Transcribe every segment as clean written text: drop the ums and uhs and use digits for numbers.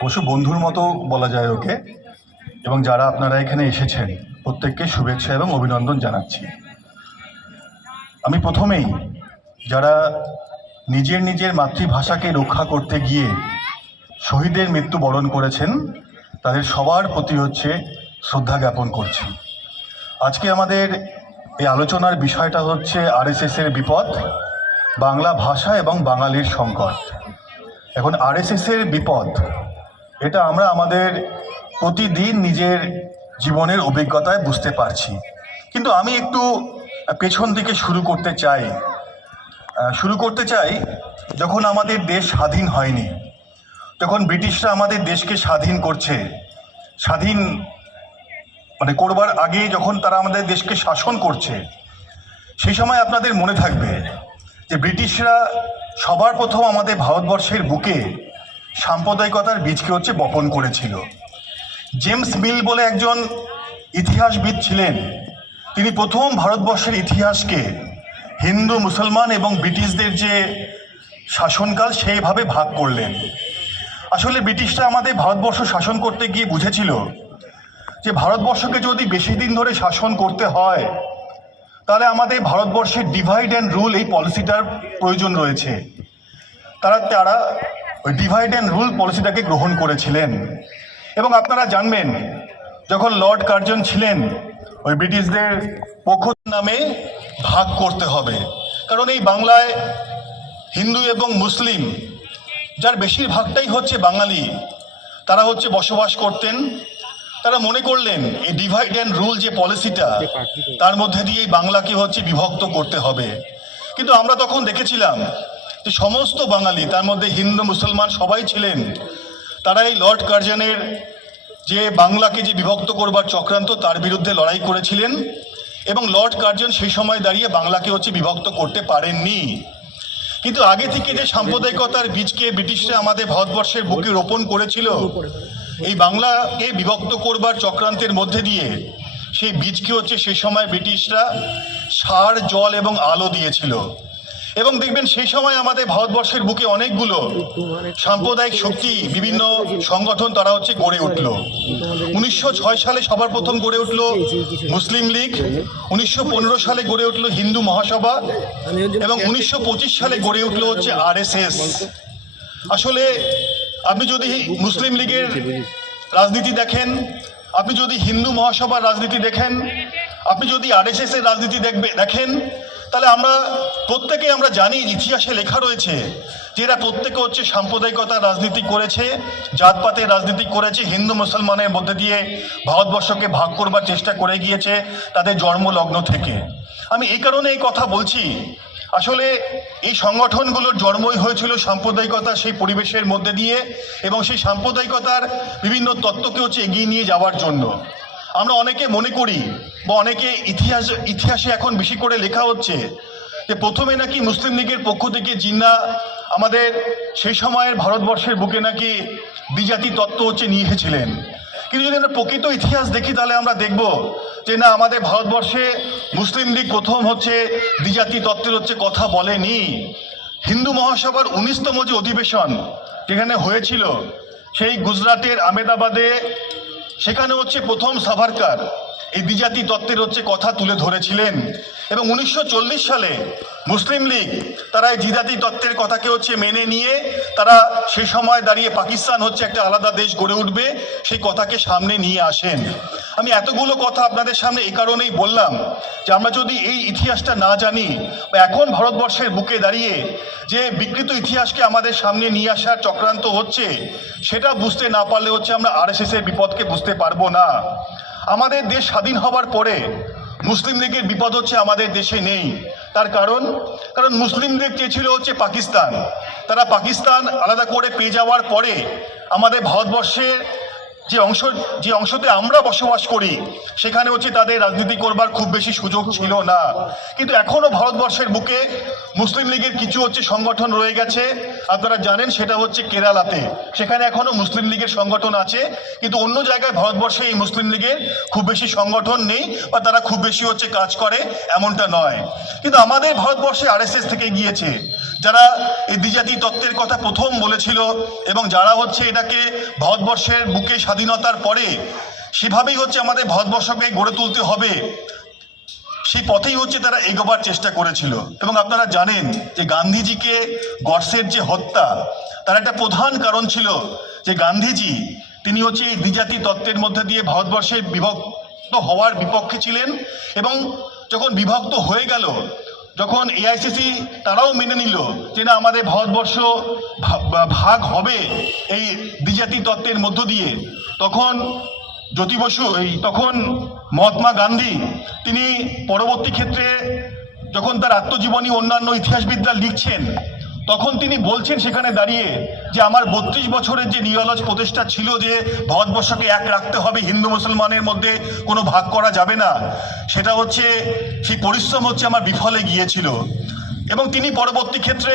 অবশ্য বন্ধুর মতো বলা যায় ওকে। এবং যারা আপনারা এখানে এসেছেন প্রত্যেককে শুভেচ্ছা এবং অভিনন্দন জানাচ্ছি। আমি প্রথমেই যারা নিজের নিজের মাতৃভাষাকে রক্ষা করতে গিয়ে শহীদের মৃত্যুবরণ করেছেন তাদের সবার প্রতি হচ্ছে শ্রদ্ধা জ্ঞাপন করছি। আজকে আমাদের এই আলোচনার বিষয়টা হচ্ছে আরএসএসের বিপদ, বাংলা ভাষা এবং বাঙালির সংকট। এখন আরএসএসের বিপদ এটা আমরা আমাদের প্রতিদিন নিজের জীবনের অভিজ্ঞতায় বুঝতে পারছি, কিন্তু আমি একটু পেছন দিকে শুরু করতে চাই যখন আমাদের দেশ স্বাধীন হয়নি, যখন ব্রিটিশরা আমাদের দেশকে স্বাধীন করছে, স্বাধীন করবার আগে যখন তারা আমাদের দেশকে শাসন করছে, সেই সময় আপনাদের মনে থাকবে যে ব্রিটিশরা সবার প্রথম আমাদের ভারতবর্ষের বুকে সাম্প্রদায়িকতার বীজকে হচ্ছে বপন করেছিল। জেমস মিল বলে একজন ইতিহাসবিদ ছিলেন, তিনি প্রথম ভারতবর্ষের ইতিহাসকে হিন্দু, মুসলমান এবং ব্রিটিশদের যে শাসনকাল সেইভাবে ভাগ করলেন। আসলে ব্রিটিশরা আমাদের ভারতবর্ষ শাসন করতে গিয়ে বুঝেছিল যে ভারতবর্ষকে যদি বেশি দিন ধরে শাসন করতে হয় তাহলে আমাদের ভারতবর্ষের ডিভাইড অ্যান্ড রুল এই পলিসিটার প্রয়োজন রয়েছে। তারা ওই ডিভাইড অ্যান্ড রুল পলিসিটাকে গ্রহণ করেছিলেন। এবং আপনারা জানবেন, যখন লর্ড কার্জন ছিলেন, ওই ব্রিটিশদের পক্ষ নামে ভাগ করতে হবে, কারণ এই বাংলায় হিন্দু এবং মুসলিম, যার বেশিরভাগটাই হচ্ছে বাঙালি, তারা হচ্ছে বসবাস করতেন। তারা মনে করলেন এই ডিভাইড অ্যান্ড রুল যে পলিসিটা, তার মধ্যে দিয়ে বাংলাকে হচ্ছে বিভক্ত করতে হবে। কিন্তু আমরা তখন দেখেছিলাম যে সমস্ত বাঙালি, তার মধ্যে হিন্দু মুসলমান সবাই ছিলেন, তারা এই লর্ড কার্জনের যে বাংলাকে যে বিভক্ত করবার চক্রান্ত, তার বিরুদ্ধে লড়াই করেছিলেন। এবং লর্ড কার্জন সেই সময় দাঁড়িয়ে বাংলাকে হচ্ছে বিভক্ত করতে পারেননি। কিন্তু আগে থেকে যে সাম্প্রদায়িকতার বীজকে ব্রিটিশরা আমাদের ভারতবর্ষের বুকে রোপণ করেছিল, এই বাংলাকে বিভক্ত করবার চক্রান্তের মধ্যে দিয়ে সেই বীজকে হচ্ছে সেই সময় ব্রিটিশরা সার, জল এবং আলো দিয়েছিল। এবং দেখবেন সেই সময় আমাদের ভারতবর্ষের বুকে অনেকগুলো সাম্প্রদায়িক শক্তি, বিভিন্ন সংগঠন তারা হচ্ছে গড়ে উঠল। 1906 সালে সবার প্রথম গড়ে উঠল মুসলিম লীগ, 1915 সালে গড়ে উঠল হিন্দু মহাসভা, এবং 1925 সালে গড়ে উঠল হচ্ছে আরএসএস। আসলে আপনি যদি মুসলিম লীগের রাজনীতি দেখেন, আপনি যদি হিন্দু মহাসভার রাজনীতি দেখেন, আপনি যদি আরএসএস এর রাজনীতি দেখেন, তাহলে আমরা প্রত্যেকে জানি, ইতিহাসে লেখা রয়েছে যে এরা প্রত্যেকে হচ্ছে সাম্প্রদায়িকতার রাজনীতি করেছে, জাতপাতের রাজনীতি করেছে, হিন্দু মুসলমানের মধ্যে দিয়ে ভারতবর্ষকে ভাগ করবার চেষ্টা করে গিয়েছে তাদের জন্মলগ্ন থেকে। আমি এই কারণে এই কথা বলছি, আসলে এই সংগঠনগুলোর জন্মই হয়েছিল সাম্প্রদায়িকতার সেই পরিবেশের মধ্যে দিয়ে, এবং সেই সাম্প্রদায়িকতার বিভিন্ন তত্ত্বকে হচ্ছে এগিয়ে নিয়ে যাওয়ার জন্য। আমরা অনেকে মনে করি, বা অনেকে ইতিহাসে এখন বেশি করে লেখা হচ্ছে যে প্রথমে নাকি মুসলিম লীগের পক্ষ থেকে জিন্না আমাদের সেই সময়ের ভারতবর্ষের বুকে নাকি দ্বিজাতি তত্ত্ব হচ্ছে নিয়ে এসেছিলেন। কিন্তু যদি আমরা প্রকৃত ইতিহাস দেখি, তাহলে আমরা দেখব যে না, আমাদের ভারতবর্ষে মুসলিম লীগ প্রথম হচ্ছে দ্বিজাতি তত্ত্বের হচ্ছে কথা বলেনি। হিন্দু মহাসভার 19তম যে অধিবেশন যেখানে হয়েছিল, সেই গুজরাটের আহমেদাবাদে, সেখানে হচ্ছে প্রথম সাভারকার এই দ্বিজাতি তত্ত্বের হচ্ছে কথা তুলে ধরেছিলেন। এবং 1940 সালে মুসলিম লীগ তারা এই দ্বিজাতি তত্ত্বের কথাকে হচ্ছে মেনে নিয়ে তারা সেই সময় দাঁড়িয়ে পাকিস্তান হচ্ছে একটা আলাদা দেশ গড়ে উঠবে, সেই কথাকে সামনে নিয়ে আসেন। আমি এতগুলো কথা আপনাদের সামনে এই কারণেই বললাম যে আমরা যদি এই ইতিহাসটা না জানি, বা এখন ভারতবর্ষের বুকে দাঁড়িয়ে যে বিকৃত ইতিহাসকে আমাদের সামনে নিয়ে আসার চক্রান্ত হচ্ছে, সেটা বুঝতে না পারলে হচ্ছে আমরা আরএসএস এর বিপদকে বুঝতে পারবো না। আমাদের দেশ স্বাধীন হবার পরে মুসলিম লীগের বিপদ হচ্ছে আমাদের দেশে নেই। তার কারণ মুসলিম লীগ চেয়েছিল হচ্ছে পাকিস্তান। তারা পাকিস্তান আলাদা করে পেয়ে যাওয়ার পরে আমাদের ভারতবর্ষের যে অংশতে আমরা বসবাস করি সেখানে হচ্ছে তাদের রাজনীতি করবার খুব বেশি সুযোগ ছিল না। কিন্তু এখনো ভারতবর্ষের বুকে মুসলিম লীগের কিছু হচ্ছে সংগঠন রয়ে গেছে, আপনারা জানেন সেটা হচ্ছে কেরালাতে, সেখানে এখনো মুসলিম লীগের সংগঠন আছে। কিন্তু অন্য জায়গায় ভারতবর্ষে এই মুসলিম লীগের খুব বেশি সংগঠন নেই বা তারা খুব বেশি হচ্ছে কাজ করে এমনটা নয়। কিন্তু আমাদের ভারতবর্ষে আরএসএস থেকে গিয়েছে, যারা এই দ্বিজাতি তত্ত্বের কথা প্রথম বলেছিল এবং যারা হচ্ছে এটাকে ভারতবর্ষের বুকে স্বাধীনতার পরে সেভাবেই হচ্ছে আমাদের ভারতবর্ষকে গড়ে তুলতে হবে, সেই পথেই হচ্ছে তারা এগোবার চেষ্টা করেছিল। এবং আপনারা জানেন যে গান্ধীজিকে গডসের যে হত্যা, তার একটা প্রধান কারণ ছিল যে গান্ধীজি তিনি হচ্ছে এই দ্বিজাতি তত্ত্বের মধ্যে দিয়ে ভারতবর্ষের বিভক্ত হওয়ার বিপক্ষে ছিলেন। এবং যখন বিভক্ত হয়ে গেল, যখন এআইসিসি তারাও মেনে নিল যে না আমাদের ভারতবর্ষ ভাগ হবে এই দ্বিজাতি তত্ত্বের মধ্য দিয়ে, তখন জ্যোতি বসু তখন মহাত্মা গান্ধী তিনি পরবর্তী ক্ষেত্রে যখন তার আত্মজীবনী অন্যান্য ইতিহাসবিদরা লিখছেন, তখন তিনি বলছেন সেখানে দাঁড়িয়ে যে আমার 32 বছরের যে নিরলস প্রচেষ্টা ছিল যে ভারতবর্ষকে এক রাখতে হবে, হিন্দু মুসলমানের মধ্যে কোনো ভাগ করা যাবে না, সেটা হচ্ছে সেই পরিশ্রম হচ্ছে আমার বিফলে গিয়েছিল। এবং তিনি পরবর্তী ক্ষেত্রে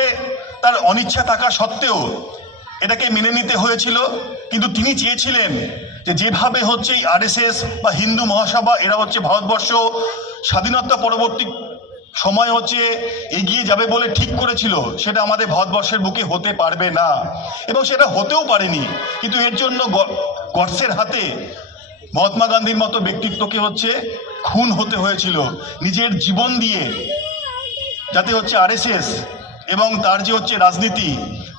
তার অনিচ্ছা থাকা সত্ত্বেও এটাকে মেনে নিতে হয়েছিল। কিন্তু তিনি চেয়েছিলেন যে যেভাবে হচ্ছে আরএসএস বা হিন্দু মহাসভা এরা হচ্ছে ভারতবর্ষ স্বাধীনতা পরবর্তী সময় হচ্ছে এগিয়ে যাবে বলে ঠিক করেছিল, সেটা আমাদের ভারতবর্ষের বুকে হতে পারবে না এবং সেটা হতেও পারেনি। কিন্তু এর জন্য গডসের হাতে মহাত্মা গান্ধীর মতো ব্যক্তিত্বকে হচ্ছে খুন হতে হয়েছিল নিজের জীবন দিয়ে, যাতে হচ্ছে আরএসএস এবং তার যে হচ্ছে রাজনীতি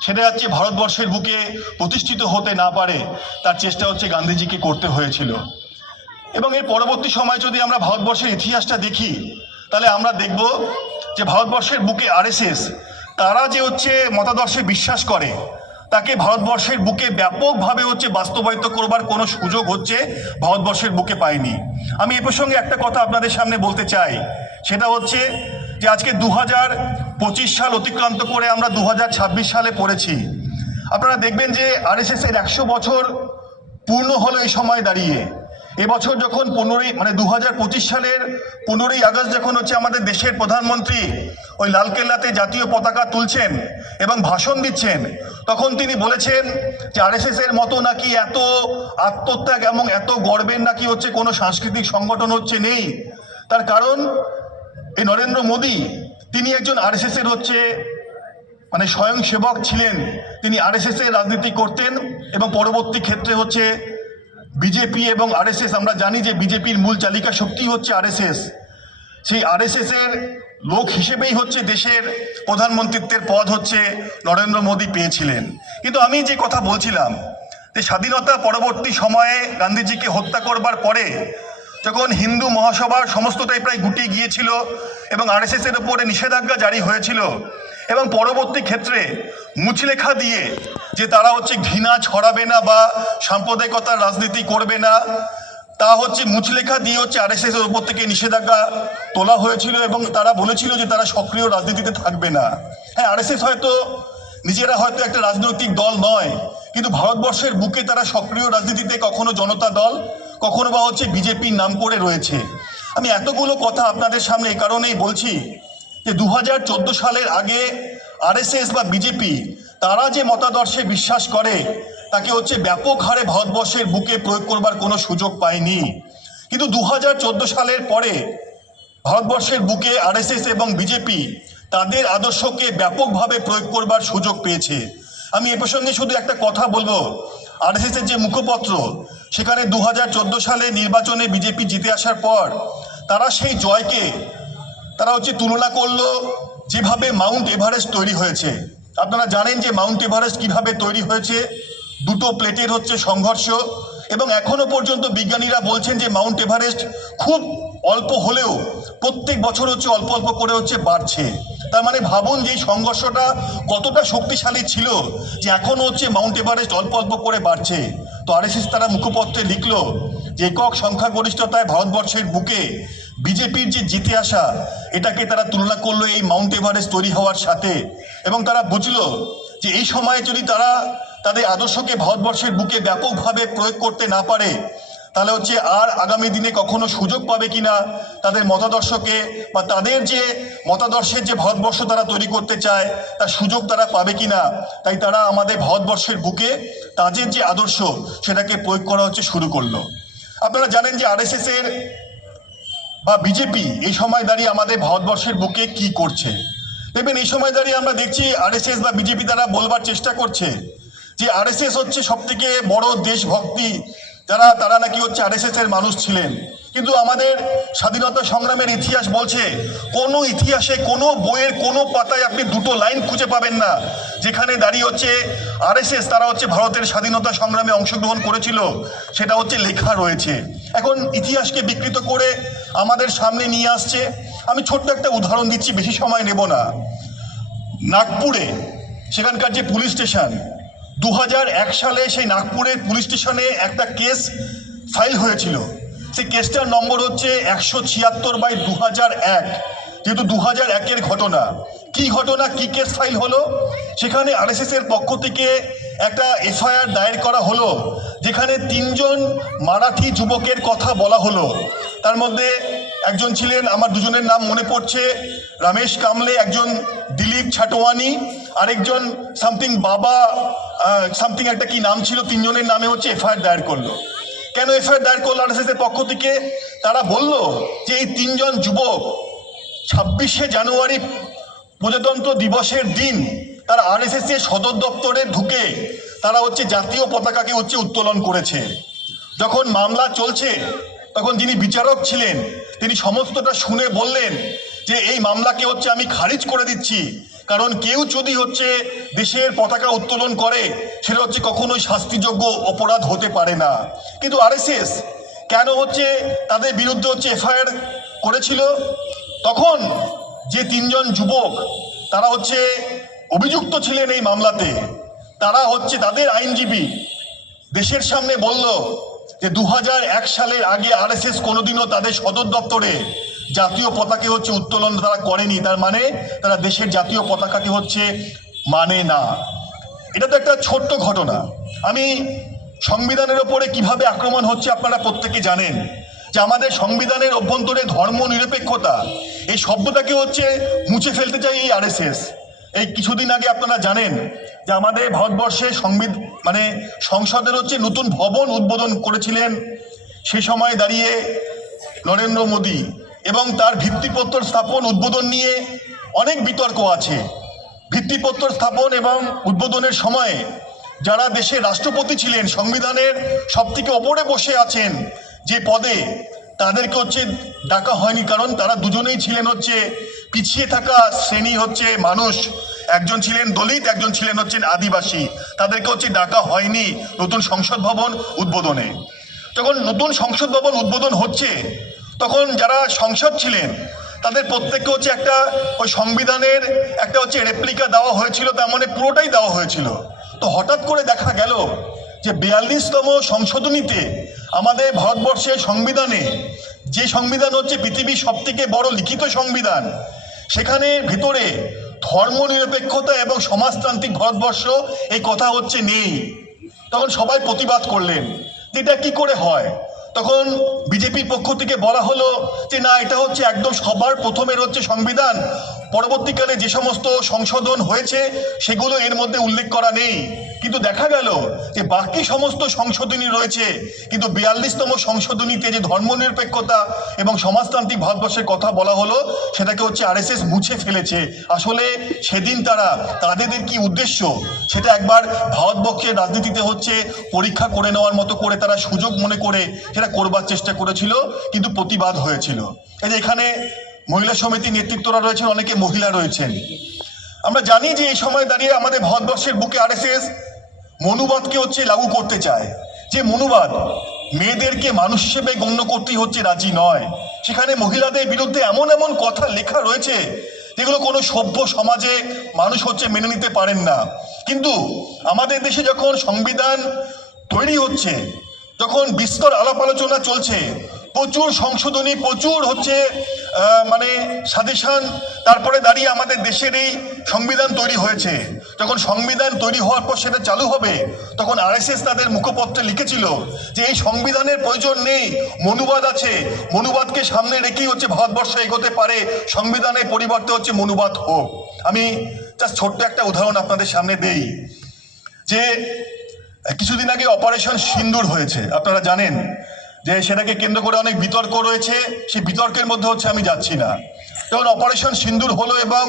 সেটা হচ্ছে ভারতবর্ষের বুকে প্রতিষ্ঠিত হতে না পারে, তার চেষ্টা হচ্ছে গান্ধীজিকে করতে হয়েছিল। এবং এর পরবর্তী সময় যদি আমরা ভারতবর্ষের ইতিহাসটা দেখি, তাহলে আমরা দেখব যে ভারতবর্ষের বুকে আরএসএস তারা যে হচ্ছে মতাদর্শে বিশ্বাস করে তাকে ভারতবর্ষের বুকে ব্যাপকভাবে হচ্ছে বাস্তবায়িত করবার কোনো সুযোগ হচ্ছে ভারতবর্ষের বুকে পায়নি। আমি এ প্রসঙ্গে একটা কথা আপনাদের সামনে বলতে চাই, সেটা হচ্ছে যে আজকে 2025 সাল অতিক্রান্ত করে আমরা 2026 সালে পড়েছি। আপনারা দেখবেন যে আরএসএস এর 100 বছর পূর্ণ হলো এই সময় দাঁড়িয়ে। এবছর যখন 2025 সালের 15ই আগস্ট যখন হচ্ছে আমাদের দেশের প্রধানমন্ত্রী ওই লালকেল্লাতে জাতীয় পতাকা তুলছেন এবং ভাষণ দিচ্ছেন, তখন তিনি বলেছেন যে আরএসএস এর মতো নাকি এত আত্মত্যাগ এবং এত গর্বের নাকি হচ্ছে কোনো সাংস্কৃতিক সংগঠন হচ্ছে নেই। তার কারণ এই নরেন্দ্র মোদী তিনি একজন আরএসএস এর হচ্ছে স্বয়ংসেবক ছিলেন, তিনি আরএসএস এর রাজনীতি করতেন এবং পরবর্তী ক্ষেত্রে হচ্ছে বিজেপি এবং আরএসএস, আমরা জানি যে বিজেপির মূল চালিকা শক্তি হচ্ছে আরএসএস, সেই আরএসএস এর লোক হিসেবেই হচ্ছে দেশের প্রধানমন্ত্রীত্বের পদ হচ্ছে নরেন্দ্র মোদী পেয়েছিলেন। কিন্তু আমি যে কথা বলছিলাম যে স্বাধীনতা পরবর্তী সময়ে গান্ধীজিকে হত্যা করবার পরে যখন হিন্দু মহাসভার সমস্তটাই প্রায় গুটিয়ে গিয়েছিল এবং আরএসএস এর উপরে নিষেধাজ্ঞা জারি হয়েছিল এবং পরবর্তী ক্ষেত্রে মুচলেখা দিয়ে যে তারা হচ্ছে ঘৃণা ছড়াবে না বা সাম্প্রদায়িকতার রাজনীতি করবে না, তা হচ্ছে মুচলেখা দিয়ে হচ্ছে আরএসএস এর উপর থেকে নিষেধাজ্ঞা তোলা হয়েছিল এবং তারা বলেছিল যে তারা সক্রিয় রাজনীতিতে থাকবে না। হ্যাঁ, আরএসএস হয়তো নিজেরা হয়তো একটা রাজনৈতিক দল নয়, কিন্তু ভারতবর্ষের বুকে তারা সক্রিয় রাজনীতিতে কখনো জনতা দল, কখনো বা হচ্ছে বিজেপির নাম করে রয়েছে। আমি এতগুলো কথা আপনাদের সামনে এই কারণেই বলছি যে 2014 সালের আগে আরএসএস বা বিজেপি তারা যে মতাদর্শে বিশ্বাস করে তাকে হচ্ছে ব্যাপক হারে ভারতবর্ষের বুকে প্রয়োগ করবার কোনো সুযোগ পায়নি। কিন্তু 2014 সালের পরে ভারতবর্ষের বুকে আরএসএস এবং বিজেপি তাদের আদর্শকে ব্যাপকভাবে প্রয়োগ করবার সুযোগ পেয়েছে। আমি এ প্রসঙ্গে শুধু একটা কথা বলবো, আরএসএস এর যে মুখপত্র সেখানে 2014 সালে নির্বাচনে বিজেপি জিতে আসার পর তারা সেই জয়কে তারা হচ্ছে তুলনা করলো যেভাবে মাউন্ট এভারেস্ট তৈরি হয়েছে। আপনারা জানেন যে মাউন্ট এভারেস্ট কিভাবে তৈরি হয়েছে, দুটো প্লেটের হচ্ছে সংঘর্ষ, এবং এখনো পর্যন্ত বিজ্ঞানীরা বলছেন যে মাউন্ট এভারেস্ট খুব অল্প হলেও প্রত্যেক বছর হচ্ছে অল্প অল্প করে হচ্ছে বাড়ছে। তার মানে ভাবুন যে সংঘর্ষটা কতটা শক্তিশালী ছিল যে এখনো হচ্ছে মাউন্ট এভারেস্ট অল্প অল্প করে বাড়ছে। তো আরএসএস তারা মুখপত্রে লিখলো যে একক সংখ্যাগরিষ্ঠতায় ভারতবর্ষের বুকে বিজেপির যে জিতে আসা এটাকে তারা তুলনা করলো এই মাউন্ট এভারেস্ট তৈরি হওয়ার সাথে, এবং তারা বুঝলো যে এই সময়ে যদি তারা তাদের আদর্শকে ভারতবর্ষের বুকে ব্যাপকভাবে প্রয়োগ করতে না পারে, তাহলে হচ্ছে আর আগামী দিনে কখনো সুযোগ পাবে কিনা তাদের মতাদর্শকে বা তাদের যে মতাদর্শের যে ভারতবর্ষ তারা তৈরি করতে চায় তার সুযোগ তারা পাবে কিনা। তাই তারা আমাদের ভারতবর্ষের বুকে তাদের যে আদর্শ সেটাকে প্রয়োগ করা হচ্ছে শুরু করলো। আপনারা জানেন যে আরএসএস এর বা বিজেপি এই সময় দাঁড়িয়ে আমাদের ভারতবর্ষের বুকে কি করছে। দেখবেন এই সময় দাঁড়িয়ে আমরা দেখছি আরএসএস বা বিজেপি তারা বলবার চেষ্টা করছে যে আরএসএস হচ্ছে সব থেকে বড় দেশভক্তি, তারা নাকি হচ্ছে আরএসএস এর মানুষ ছিলেন। কিন্তু আমাদের স্বাধীনতা সংগ্রামের ইতিহাস বলছে কোনো ইতিহাসে কোনো বইয়ের কোনো পাতায় আপনি দুটো লাইন খুঁজে পাবেন না যেখানে দাঁড়িয়ে হচ্ছে আরএসএস তারা হচ্ছে ভারতের স্বাধীনতা সংগ্রামে অংশগ্রহণ করেছিল, সেটা হচ্ছে লেখা রয়েছে। এখন ইতিহাসকে বিকৃত করে আমাদের সামনে নিয়ে আসছে। আমি ছোট্ট একটা উদাহরণ দিচ্ছি, বেশি সময় নেব না। নাগপুরে সেখানকার যে পুলিশ স্টেশন, 2001 সালে সেই নাগপুরের পুলিশ স্টেশনে একটা কেস ফাইল হয়েছিল। সেই কেসটার নম্বর হচ্ছে 176/2001, যেহেতু 2001-এর ঘটনা। কি ঘটনা, কি কেস ফাইল হলো? সেখানে আরএসএস এর পক্ষ থেকে একটা এফআইআর দায়ের করা হলো, যেখানে 3 জন মারাঠি যুবকের কথা বলা হলো। তার মধ্যে একজন ছিলেন, আমার দুজনের নাম মনে পড়ছে, রমেশ কামলে, একজন দিলীপ ছাটোয়ানি, আরেকজন সামথিং বাবা সামথিং একটা কি নাম ছিল। 3 জনের নামে হচ্ছে এফআইআর দায়ের করলো। কেন এফআইআর দায়ের করলো আরএসএস এর পক্ষ থেকে? তারা বলল যে এই 3 জন যুবক 26শে জানুয়ারি প্রজাতন্ত্র দিবসের দিন তারা আরএসএস এর সদর দপ্তরে ঢুকে তারা হচ্ছে জাতীয় পতাকাকে হচ্ছে উত্তোলন করেছে। যখন মামলা চলছে তখন যিনি বিচারক ছিলেন তিনি সমস্তটা শুনে বললেন যে এই মামলাকে হচ্ছে আমি খারিজ করে দিচ্ছি, কারণ কেউ যদি হচ্ছে দেশের পতাকা উত্তোলন করে সেটা হচ্ছে কখনোই শাস্তিযোগ্য অপরাধ হতে পারে না। কিন্তু আরএসএস কেন হচ্ছে তাদের বিরুদ্ধে হচ্ছে এফআইআর করেছিল? তখন যে 3 জন যুবক তারা হচ্ছে অভিযুক্ত ছিলেন এই মামলাতে, তারা হচ্ছে তাদের আইনজীবী দেশের সামনে বলল যে 2001 সালের আগে আরএসএস কোনোদিনও তাদের সদর দপ্তরে জাতীয় পতাকা হচ্ছে উত্তোলন তারা করেনি, তার মানে তারা দেশের জাতীয় পতাকাকে হচ্ছে মানে না। এটা তো একটা ছোট্ট ঘটনা। আমি সংবিধানের ওপরে কিভাবে আক্রমণ হচ্ছে আপনারা প্রত্যেকে জানেন যে আমাদের সংবিধানের অভ্যন্তরে ধর্ম নিরপেক্ষতা এই শব্দটাকে হচ্ছে মুছে ফেলতে চাই এই আরএসএস। এই কিছুদিন আগে আপনারা জানেন যে আমাদের ভারতবর্ষে সংসদের হচ্ছে নতুন ভবন উদ্বোধন করেছিলেন সে সময় দাঁড়িয়ে নরেন্দ্র মোদী, এবং তার ভিত্তিপ্রস্তর স্থাপন উদ্বোধন নিয়ে অনেক বিতর্ক আছে। ভিত্তিপ্রস্তর স্থাপন এবং উদ্বোধনের সময় যারা দেশের রাষ্ট্রপতি ছিলেন, সংবিধানের সবথেকে ওপরে বসে আছেন যে পদে, তাদেরকে হচ্ছে ডাকা হয়নি, কারণ তারা দুজনেই ছিলেন হচ্ছে পিছিয়ে থাকা শ্রেণী হচ্ছে মানুষ। একজন ছিলেন দলিত, একজন ছিলেন হচ্ছেন আদিবাসী। তাদেরকে হচ্ছে ডাকা হয়নি নতুন সংসদ ভবন উদ্বোধনে। যখন নতুন সংসদ ভবন উদ্বোধন হচ্ছে তখন যারা সংসদ ছিলেন তাদের প্রত্যেককে হচ্ছে একটা ওই সংবিধানের একটা হচ্ছে রেপ্লিকা দেওয়া হয়েছিল, তার মানে পুরোটাই দেওয়া হয়েছিল। তো হঠাৎ করে দেখা গেল যে 42তম সংশোধনীতে আমাদের ভারতবর্ষের সংবিধানে, যে সংবিধান হচ্ছে পৃথিবীর সবথেকে বড় লিখিত সংবিধান, সেখানে ভিতরে ধর্মনিরপেক্ষতা এবং সমাজতান্ত্রিক ভারতবর্ষ এই কথা হচ্ছে নেই। তখন সবাই প্রতিবাদ করলেন যে এটা কি করে হয়। তখন বিজেপির পক্ষ থেকে বলা হলো যে না, এটা হচ্ছে একদম সবার প্রথমের হচ্ছে সংবিধান, পরবর্তীকালে যে সমস্ত সংশোধন হয়েছে সেগুলো এর মধ্যে উল্লেখ করা নেই। কিন্তু দেখা গেল যে বাকি সমস্ত সংশোধনী রয়েছে, কিন্তু 42তম সংশোধনীতে যে ধর্মনিরপেক্ষতা এবং সমাজতান্ত্রিক ভারতবর্ষের কথা বলা হলো সেটাকে হচ্ছে আরএসএস মুছে ফেলেছে। আসলে সেদিন তাদের কি উদ্দেশ্য সেটা একবার ভারতবর্ষের রাজনীতিতে হচ্ছে পরীক্ষা করে নেওয়ার মতো করে তারা সুযোগ মনে করে সেটা করবার চেষ্টা করেছিল, কিন্তু প্রতিবাদ হয়েছিল। এই যে এখানে মহিলা সমিতি নেতৃত্বরা রয়েছেন, অনেকে মহিলা রয়েছেন। আমরা জানি যে এই সময় দাঁড়িয়ে আমাদের ভারতবর্ষের বুকে আরএসএস মনুবাদকে হচ্ছে লাগু করতে চায়, যে মনুবাদ মেয়েদেরকে মানুষ হিসেবে গণ্য করতেই হচ্ছে রাজি নয়। সেখানে মহিলাদের বিরুদ্ধে এমন এমন কথা লেখা রয়েছে যেগুলো কোনো সভ্য সমাজে মানুষ হচ্ছে মেনে নিতে পারেন না। কিন্তু আমাদের দেশে যখন সংবিধান তৈরি হচ্ছে, যখন বিস্তর আলাপ আলোচনা চলছে, প্রচুর সংশোধনী, প্রচুর হচ্ছে মানে সাজেশন, তারপরে দাঁড়িয়ে আমাদের দেশের এই সংবিধান তৈরি হয়েছে। যখন সংবিধান তৈরি হওয়ার পর সেটা চালু হবে, তখন আরএসএস তাদের মুখপত্রে লিখেছিল যে এই সংবিধানের প্রয়োজন নেই, মনুবাদ আছে, মনুবাদকে সামনে রেখেই হচ্ছে ভারতবর্ষ এগোতে পারে, সংবিধানের পরিবর্তে হচ্ছে মনুবাদ হোক। আমি জাস্ট ছোট্ট একটা উদাহরণ আপনাদের সামনে দেই, যে কিছুদিন আগে অপারেশন সিন্দুর হয়েছে, আপনারা জানেন যে সেটাকে কেন্দ্র করে অনেক বিতর্ক রয়েছে। সেই বিতর্কের মধ্যে হচ্ছে আমি যাচ্ছি না। যখন অপারেশন সিন্দুর হলো এবং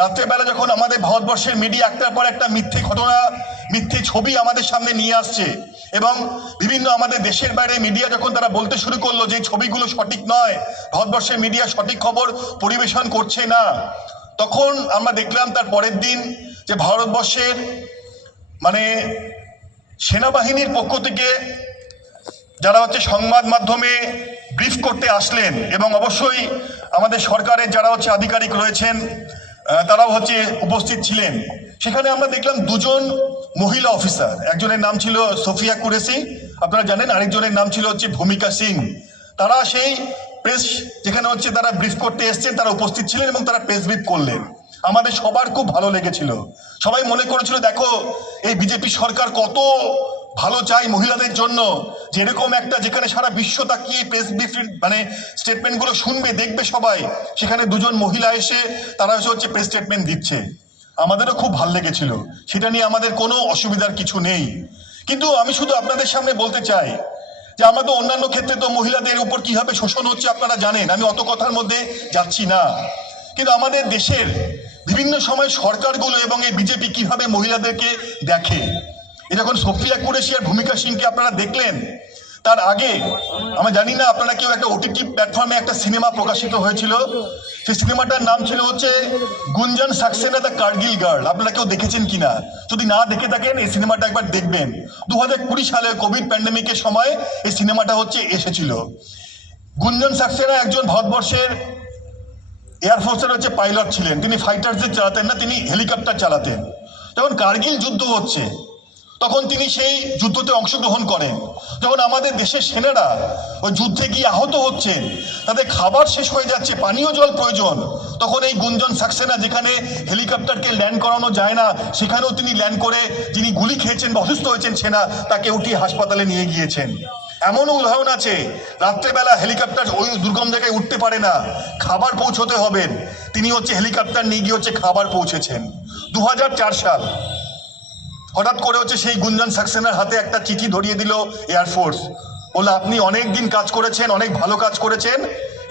রাত্রেবেলা যখন আমাদের ভারতবর্ষের মিডিয়া একটার পর একটা মিথ্যে ঘটনা, মিথ্যে ছবি আমাদের সামনে নিয়ে আসছে, এবং বিভিন্ন আমাদের দেশের বাইরে মিডিয়া যখন তারা বলতে শুরু করলো যে ছবিগুলো সঠিক নয়, ভারতবর্ষের মিডিয়া সঠিক খবর পরিবেশন করছে না, তখন আমরা দেখলাম তার পরের দিন যে ভারতবর্ষের মানে সেনাবাহিনীর পক্ষ থেকে যারা হচ্ছে সংবাদ মাধ্যমে ব্রিফ করতে আসলেন, এবং অবশ্যই আমাদের সরকারের যারা হচ্ছে আধিকারিক রয়েছেন তারাও হচ্ছে উপস্থিত ছিলেন। সেখানে আমরা দেখলাম দুজন মহিলা অফিসার, একজনের নাম ছিল সোফিয়া কুরেশি, আপনারা জানেন, আরেকজনের নাম ছিল হচ্ছে ভূমিকা সিং। তারা সেই প্রেস যেখানে হচ্ছে তারা ব্রিফ করতে এসছেন, তারা উপস্থিত ছিলেন এবং তারা প্রেস ব্রিফ করলেন। আমাদের সবার খুব ভালো লেগেছিল। সবাই মনে করেছিল দেখো এই বিজেপি সরকার কত ভালো চাই মহিলাদের জন্য, যে এরকম একটা যেখানে সারা বিশ্ব তাকিয়ে প্রেস ব্রিফ মানে স্টেটমেন্টগুলো শুনবে, দেখবে সবাই, সেখানে দুজন মহিলা এসে তারা হচ্ছে প্রেস স্টেটমেন্ট দিচ্ছে। আমাদেরও খুব ভালো লেগেছিল, সেটা নিয়ে আমাদের কোনো অসুবিধার কিছু নেই। কিন্তু আমি শুধু আপনাদের সামনে বলতে চাই যে আমাদের অন্যান্য ক্ষেত্রে তো মহিলাদের উপর কিভাবে শোষণ হচ্ছে আপনারা জানেন, আমি অত কথার মধ্যে যাচ্ছি না। কিন্তু আমাদের দেশের বিভিন্ন সময় সরকারগুলো এবং এই বিজেপি কিভাবে মহিলাদেরকে দেখে, যখন সোফিয়া কুরেশি আর ভূমিকা সিংকে আপনারা দেখলেন, তার আগে আমরা জানি না আপনারা কেউ একটা ওটিটি প্ল্যাটফর্মে একটা সিনেমা প্রকাশিত হয়েছিল, সেই সিনেমাটার নাম ছিল হচ্ছে গুঞ্জন সাক্সেনা দ্য কার্গিল গার্ল। আপনারা কেউ দেখেছেন কিনা? যদি না দেখে থাকেন এই সিনেমাটা একবার দেখবেন। 2020 সালে কোভিড প্যান্ডেমিকের সময় এই সিনেমাটা হচ্ছে এসেছিল। গুঞ্জন সাক্সেনা একজন ভারতবর্ষের এয়ারফোর্সের হচ্ছে পাইলট ছিলেন। তিনি ফাইটারদের চালাতেন না, তিনি হেলিকপ্টার চালাতেন। যখন কার্গিল যুদ্ধ হচ্ছে তখন তিনি সেই যুদ্ধতে অংশগ্রহণ করেন। যখন আমাদের দেশের সেনারা ওই যুদ্ধে গিয়ে আহত হচ্ছেন, তাদের খাবার শেষ হয়ে যাচ্ছে, পানীয় জল প্রয়োজন, তখন এই গুঞ্জন সাক্সেনা যেখানে হেলিকপ্টারকে ল্যান্ড করানো যায় না, সেখানেও তিনি ল্যান্ড করে যিনি গুলি খেয়েছেন বা অসুস্থ হয়েছেন সেনা, তাকে উঠিয়ে হাসপাতালে নিয়ে গিয়েছেন। এমনও উদাহরণ আছে রাত্রেবেলা হেলিকপ্টার ওই দুর্গম জায়গায় উঠতে পারে না, খাবার পৌঁছতে হবে, তিনি হচ্ছে হেলিকপ্টার নিয়ে গিয়ে হচ্ছে খাবার পৌঁছেছেন। 2004 সাল হঠাৎ করে হচ্ছে সেই গুঞ্জন সাক্সেনার হাতে একটা চিঠি ধরিয়ে দিল এয়ারফোর্স, বলে আপনি অনেক দিন কাজ করেছেন, অনেক ভালো কাজ করেছেন,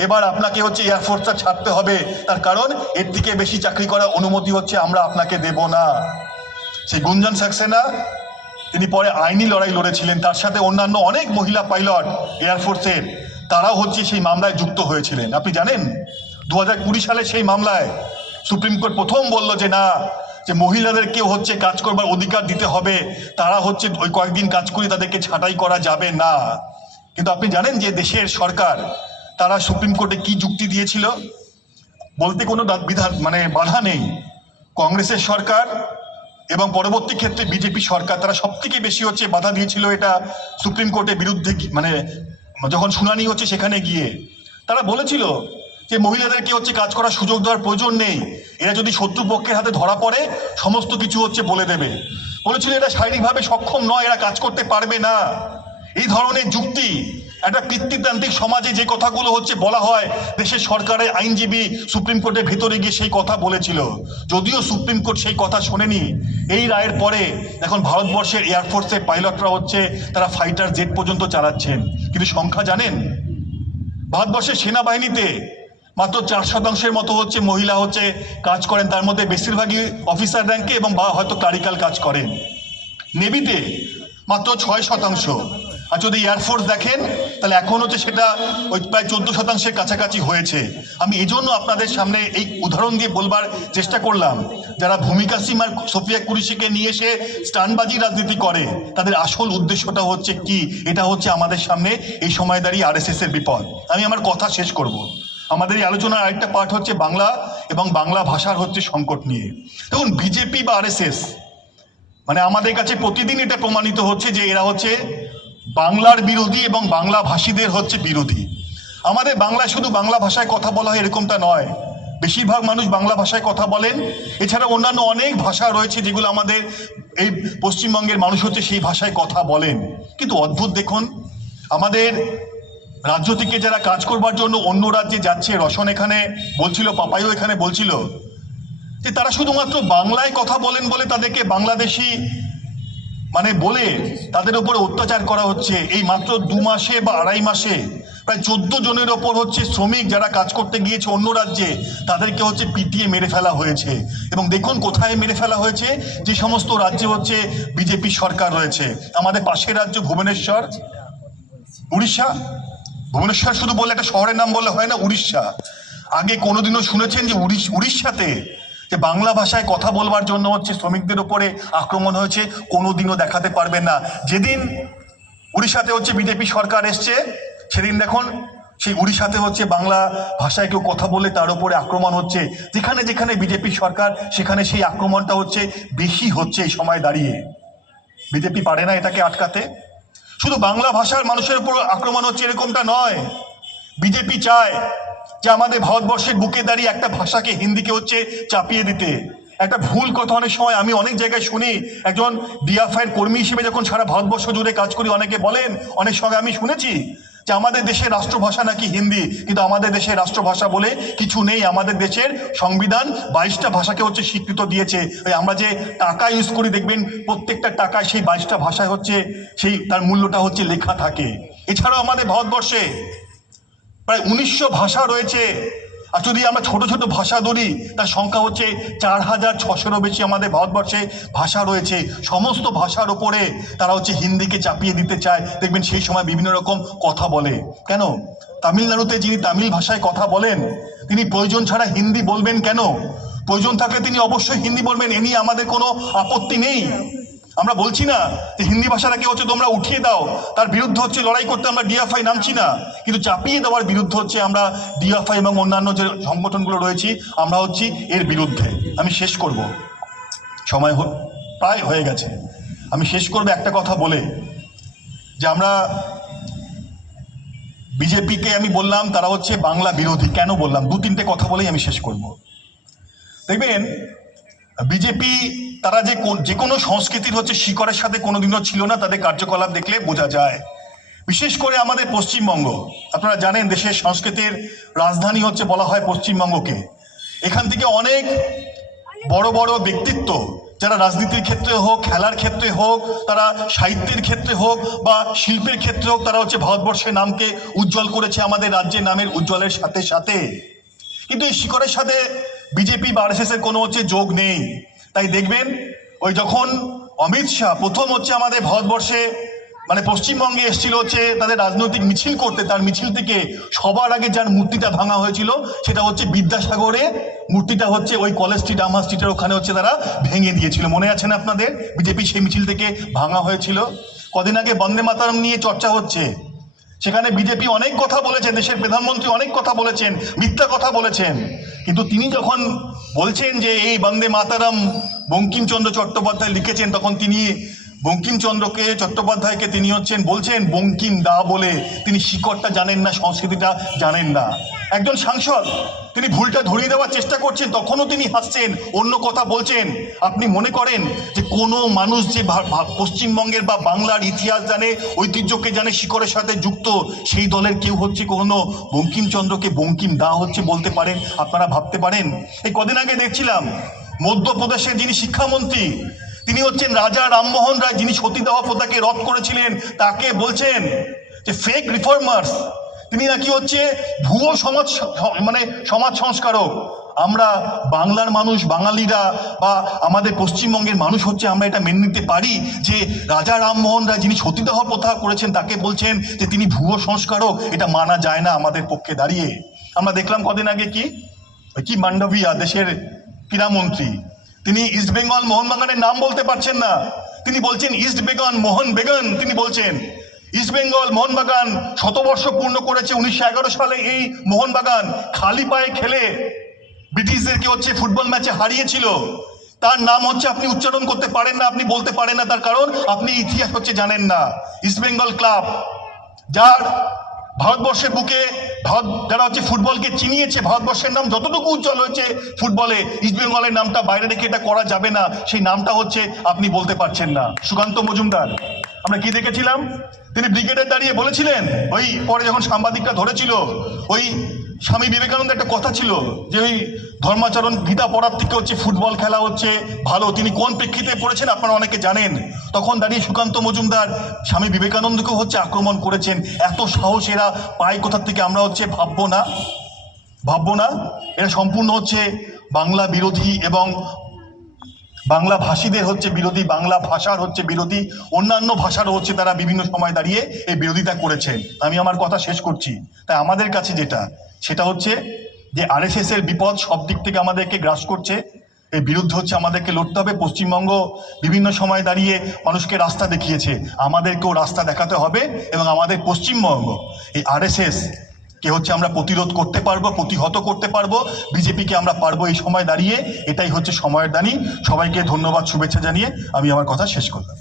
এবার আপনাকে হচ্ছে এয়ারফোর্সটা ছাড়তে হবে, তার কারণ এর থেকে বেশি চাকরি করার অনুমতি হচ্ছে আমরা আপনাকে দেব না। সেই গুঞ্জন সাক্সেনা তিনি পরে আইনি লড়াই লড়েছিলেন, তার সাথে অন্যান্য অনেক মহিলা পাইলট এয়ারফোর্সের, তারাও হচ্ছে সেই মামলায় যুক্ত হয়েছিলেন। আপনি জানেন 2020 সালে সেই মামলায় সুপ্রিম কোর্ট প্রথম বলল যে না, যে মহিলাদেরকে হচ্ছে কাজ করবার অধিকার দিতে হবে, তারা হচ্ছে ওই কয়েকদিন কাজ করে তাদেরকে ছাঁটাই করা যাবে না। কিন্তু আপনি জানেন যে দেশের সরকার তারা সুপ্রিম কোর্টে কি যুক্তি দিয়েছিল? বলতে কোনো মানে বাধা নেই। কংগ্রেসের সরকার এবং পরবর্তী ক্ষেত্রে বিজেপি সরকার, তারা সব থেকে বেশি হচ্ছে বাধা দিয়েছিল এটা সুপ্রিম কোর্টের বিরুদ্ধে, মানে যখন শুনানি হচ্ছে সেখানে গিয়ে তারা বলেছিল যে মহিলাদেরকে হচ্ছে কাজ করার সুযোগ দেওয়ার প্রয়োজন নেই, এরা যদি শত্রুপক্ষের হাতে ধরা পড়ে সমস্ত কিছু হচ্ছে বলে দেবে। বলেছিল এরা শারীরিকভাবে সক্ষম নয়, এরা কাজ করতে পারবে না। এই ধরনের যুক্তি একটা পিতৃতান্ত্রিক সমাজে যে কথাগুলো হচ্ছে বলা হয়, দেশের সরকারের আইনজীবী সুপ্রিম কোর্টের ভেতরে গিয়ে সেই কথা বলেছিল। যদিও সুপ্রিম কোর্ট সেই কথা শোনেনি, এই রায়ের পরে এখন ভারতবর্ষের এয়ারফোর্সের পাইলটরা হচ্ছে তারা ফাইটার জেট পর্যন্ত চালাচ্ছেন। কিন্তু সংখ্যা জানেন? ভারতবর্ষের সেনাবাহিনীতে মাত্র 4% মতো হচ্ছে মহিলা হচ্ছে কাজ করেন, তার মধ্যে বেশিরভাগই অফিসার র্যাঙ্কে এবং বা হয়তো ক্লারিক্যাল কাজ করেন। নেভিতে মাত্র 6%। আর যদি এয়ারফোর্স দেখেন তাহলে এখন হচ্ছে সেটা ওই প্রায় 14%-এর কাছাকাছি হয়েছে। আমি এই জন্য আপনাদের সামনে এই উদাহরণ দিয়ে বলবার চেষ্টা করলাম, যারা ভূমিকা সিং আর সোফিয়া কুরেশিকে নিয়ে এসে স্টানবাজি রাজনীতি করে, তাদের আসল উদ্দেশ্যটা হচ্ছে কি, এটা হচ্ছে আমাদের সামনে এই সময় দাঁড়িয়ে আরএসএস এর বিপদ। আমি আমার কথা শেষ করব। আমাদের এই আলোচনার আরেকটা পার্ট হচ্ছে বাংলা এবং বাংলা ভাষার হচ্ছে সংকট নিয়ে। দেখুন বিজেপি বা আরএসএস মানে আমাদের কাছে প্রতিদিন এটা প্রমাণিত হচ্ছে যে এরা হচ্ছে বাংলার বিরোধী এবং বাংলা ভাষীদের হচ্ছে বিরোধী। আমাদের বাংলায় শুধু বাংলা ভাষায় কথা বলা হয় এরকমটা নয়, বেশিরভাগ মানুষ বাংলা ভাষায় কথা বলেন। এছাড়া অন্যান্য অনেক ভাষা রয়েছে যেগুলো আমাদের এই পশ্চিমবঙ্গের মানুষ হচ্ছে সেই ভাষায় কথা বলেন। কিন্তু অদ্ভুত দেখুন, আমাদের রাজ্য থেকে যারা কাজ করবার জন্য অন্য রাজ্যে যাচ্ছে, রসন এখানে বলছিল, পাপাইও এখানে বলছিল যে তারা শুধুমাত্র বাংলায় কথা বলেন বলে তাদেরকে বাংলাদেশি মানে বলে তাদের উপরে অত্যাচার করা হচ্ছে। এই মাত্র 2 মাসে বা 2.5 মাসে প্রায় 14 জনের ওপর হচ্ছে শ্রমিক যারা কাজ করতে গিয়েছে অন্য রাজ্যে, তাদেরকে হচ্ছে পিটিয়ে মেরে ফেলা হয়েছে। এবং দেখুন কোথায় মেরে ফেলা হয়েছে, যে সমস্ত রাজ্যে হচ্ছে বিজেপি সরকার রয়েছে। আমাদের পাশের রাজ্য ভুবনেশ্বর, উড়িষ্যা। ভুবনেশ্বর শুধু বললে একটা শহরের নাম বললে হয় না, উড়িষ্যা। আগে কোনোদিনও শুনেছেন যে উড়িষ্যাতে যে বাংলা ভাষায় কথা বলবার জন্য হচ্ছে শ্রমিকদের উপরে আক্রমণ হয়েছে? কোনোদিনও দেখাতে পারবেন না। যেদিন উড়িষ্যাতে হচ্ছে বিজেপি সরকার এসছে, সেদিন দেখুন সেই উড়িষ্যাতে হচ্ছে বাংলা ভাষায় কেউ কথা বলে তার উপরে আক্রমণ হচ্ছে। যেখানে যেখানে বিজেপি সরকার, সেখানে সেই আক্রমণটা হচ্ছে বেশি হচ্ছে এই সময় দাঁড়িয়ে। বিজেপি পারে না এটাকে আটকাতে। শুধু বাংলা ভাষার মানুষের উপর আক্রমণ হচ্ছে এরকমটা নয়, বিজেপি চায় যে আমাদের ভারতবর্ষের বুকে দাঁড়িয়ে একটা ভাষাকে, হিন্দিকে হচ্ছে চাপিয়ে দিতে। একটা ভুল কথা অনেক সময় আমি অনেক জায়গায় শুনি, একজন ডিএফআইয়ের কর্মী হিসেবে যখন সারা ভারতবর্ষ জুড়ে কাজ করি, অনেকে বলেন, অনেক সময় আমি শুনেছি যে আমাদের দেশের রাষ্ট্রভাষা নাকি হিন্দি, কিন্তু আমাদের দেশের রাষ্ট্রভাষা বলে কিছু নেই। আমাদের দেশের সংবিধান 22টা ভাষাকে হচ্ছে স্বীকৃত দিয়েছে। আমরা যে টাকা ইউজ করি দেখবেন প্রত্যেকটা টাকায় সেই 22টা ভাষায় হচ্ছে সেই তার মূল্যটা হচ্ছে লেখা থাকে। এছাড়াও আমাদের ভারতবর্ষে প্রায় 1900 ভাষা রয়েছে। আর যদি আমরা ছোট ছোট ভাষা ধরি, তার সংখ্যা হচ্ছে 4600-এরও বেশি আমাদের ভারতবর্ষে ভাষা রয়েছে। সমস্ত ভাষার ওপরে তারা হচ্ছে হিন্দিকে চাপিয়ে দিতে চায়। দেখবেন সেই সময় বিভিন্ন রকম কথা বলে। কেন? তামিলনাড়ুতে যিনি তামিল ভাষায় কথা বলেন, তিনি প্রয়োজন ছাড়া হিন্দি বলবেন কেন? প্রয়োজন থাকলে তিনি অবশ্যই হিন্দি বলবেন, এ নিয়ে আমাদের কোনো আপত্তি নেই। আমরা বলছি না যে হিন্দি ভাষাটাকে হচ্ছে তোমরা উঠিয়ে দাও, তার বিরুদ্ধে হচ্ছে লড়াই করতে আমরা ডিএফআই নামছি না, কিন্তু চাপিয়ে দেওয়ার বিরুদ্ধে হচ্ছে আমরা ডিএফআই এবং অন্যান্য যে সংগঠনগুলো রয়েছি আমরা হচ্ছি এর বিরুদ্ধে। আমি শেষ করব, সময় প্রায় হয়ে গেছে। আমি শেষ করবো একটা কথা বলে, যে আমরা বিজেপিকে আমি বললাম তারা হচ্ছে বাংলা বিরোধী। কেন বললাম? 2-3টে কথা বলেই আমি শেষ করব। দেখবেন বিজেপি তারা যে কোনো সংস্কৃতির হচ্ছে শিকড়ের সাথে কোনোদিনও ছিল না, তাদের কার্যকলাপ দেখলে বোঝা যায়। বিশেষ করে আমাদের পশ্চিমবঙ্গ, আপনারা জানেন দেশের সংস্কৃতির রাজধানী হচ্ছে বলা হয় পশ্চিমবঙ্গকে। এখান থেকে অনেক বড় বড় ব্যক্তিত্ব, যারা রাজনীতির ক্ষেত্রে হোক, খেলার ক্ষেত্রে হোক, তারা সাহিত্যের ক্ষেত্রে হোক বা শিল্পের ক্ষেত্রে হোক, তারা হচ্ছে ভারতবর্ষের নামকে উজ্জ্বল করেছে, আমাদের রাজ্যের নামের উজ্জ্বলের সাথে সাথে। কিন্তু এই শিকড়ের সাথে বিজেপি বা আরএসএস এর কোনো হচ্ছে যোগ নেই। তাই দেখবেন ওই যখন অমিত শাহ প্রথম হচ্ছে আমাদের ভারতবর্ষে মানে পশ্চিমবঙ্গে এসেছিল হচ্ছে তাদের রাজনৈতিক মিছিল করতে, তার মিছিল থেকে সবার আগে যার মূর্তিটা ভাঙা হয়েছিল সেটা হচ্ছে বিদ্যাসাগরে মূর্তিটা হচ্ছে ওই কলেজ স্ট্রিট, আমা স্ট্রিটের ওখানে হচ্ছে তারা ভেঙে দিয়েছিল। মনে আছে না আপনাদের? বিজেপি সেই মিছিল থেকে ভাঙা হয়েছিল। কদিন আগে বন্দে মাতরম নিয়ে চর্চা হচ্ছে, সেখানে বিজেপি অনেক কথা বলেছেন, দেশের প্রধানমন্ত্রী অনেক কথা বলেছেন, মিথ্যা কথা বলেছেন। কিন্তু তিনি যখন বলছেন যে এই বন্দে মাতরম বঙ্কিমচন্দ্র চট্টোপাধ্যায় লিখেছেন, তখন তিনি বঙ্কিমচন্দ্রকে চট্টোপাধ্যায়কে তিনি হচ্ছেন বলছেন বঙ্কিম দা বলে। তিনি শিকড়টা জানেন না, সংস্কৃতিটা জানেন না। একজন সাংসদ তিনি ভুলটা ধরিয়ে দেওয়ার চেষ্টা করছেন, তখনও তিনি হাসছেন, অন্য কথা বলছেন। আপনি মনে করেন যে কোনো মানুষ যে পশ্চিমবঙ্গের বা বাংলার ইতিহাস জানে, ঐতিহ্যকে জানে, শিকড়ের সাথে যুক্ত, সেই দলের কেউ হচ্ছে কখনো বঙ্কিমচন্দ্রকে বঙ্কিম দা হচ্ছে বলতে পারেন? আপনারা ভাবতে পারেন? এই কদিন আগে দেখছিলাম মধ্যপ্রদেশের যিনি শিক্ষামন্ত্রী, তিনি হচ্ছেন রাজা রামমোহন রায়, যিনি সতীদাহ প্রথাকে রদ করেছিলেন, তাকে বলছেন যে ফেক রিফর্মার্স। তিনি নাকি হচ্ছে ভুয়ো সমাজ সংস্কারক। আমরা বাংলার মানুষ, বাঙালিরা বা আমাদের পশ্চিমবঙ্গের মানুষ হচ্ছে আমরা এটা মেনে নিতে পারি যে রাজা রামমোহন রায় যিনি সতীদাহ প্রথা করেছেন তাকে বলছেন যে তিনি ভুয়ো সংস্কারক? এটা মানা যায় না আমাদের পক্ষে দাঁড়িয়ে। আমরা দেখলাম কদিন আগে কি মান্ডভিয়া, দেশের ক্রীড়ামন্ত্রী, তিনি ইস্ট বেঙ্গল মোহনবাগানের নাম বলতে পারছেন না, তিনি বলছেন ইস্ট বেঙ্গল মোহন বেগান। তিনি বলছেন ইস্ট বেঙ্গল মোহনবাগান শতবর্ষ পূর্ণ করেছে 1911 সালে। এই মোহনবাগান খালি পায়ে খেলে ব্রিটিশদেরকে হচ্ছে ফুটবল ম্যাচে হারিয়েছিল। তার নাম হচ্ছে আপনি উচ্চারণ করতে পারেন না, আপনি বলতে পারেন না, তার কারণ আপনি ইতিহাস হচ্ছে জানেন না। ইস্ট বেঙ্গল ক্লাব, যার ভারতবর্ষের বুকে যারা হচ্ছে ফুটবলকে চিনিয়েছে, ভারতবর্ষের নাম যতটুকু উজ্জ্বল হয়েছে ফুটবলে, ইস্টবেঙ্গলের নামটা বাইরে রেখে এটা করা যাবে না, সেই নামটা হচ্ছে আপনি বলতে পারছেন না, সুকান্ত মজুমদার। আমরা কি দেখেছিলাম, তিনি ব্রিগেডে দাঁড়িয়ে বলেছিলেন, ওই পরে যখন সাংবাদিকরা ধরেছিল, ওই স্বামী বিবেকানন্দ একটা কথা ছিল যে ওই ধর্মাচরণ গীতা পড়ার থেকে হচ্ছে ফুটবল খেলা হচ্ছে ভালো। তিনি কোন প্রেক্ষিতে পড়েছেন আপনারা অনেকে জানেন। তখন দাঁড়িয়ে সুকান্ত মজুমদার স্বামী বিবেকানন্দকেও হচ্ছে আক্রমণ করেছেন। এত সাহস এরা পায় কোথার থেকে আমরা হচ্ছে ভাববো না। এরা সম্পূর্ণ হচ্ছে বাংলা বিরোধী এবং বাংলা ভাষীদের হচ্ছে বিরোধী, বাংলা ভাষার হচ্ছে বিরোধী, অন্যান্য ভাষারও হচ্ছে তারা বিভিন্ন সময় দাঁড়িয়ে এই বিরোধিতা করেছেন। আমি আমার কথা শেষ করছি। তাই আমাদের কাছে সেটা হচ্ছে যে আরএসএস এর বিপদ সব দিক থেকে আমাদেরকে গ্রাস করছে, এর বিরুদ্ধে হচ্ছে আমাদেরকে লড়তে হবে। পশ্চিমবঙ্গ বিভিন্ন সময় দাঁড়িয়ে মানুষকে রাস্তা দেখিয়েছে, আমাদেরকেও রাস্তা দেখাতে হবে এবং আমাদের পশ্চিমবঙ্গ এই আরএসএস কে হচ্ছে আমরা প্রতিরোধ করতে পারবো, প্রতিহত করতে পারবো, বিজেপিকে আমরা পারবো। এই সময় দাঁড়িয়ে এটাই হচ্ছে সময়ের দানি। সবাইকে ধন্যবাদ, শুভেচ্ছা জানিয়ে আমি আমার কথা শেষ করলাম।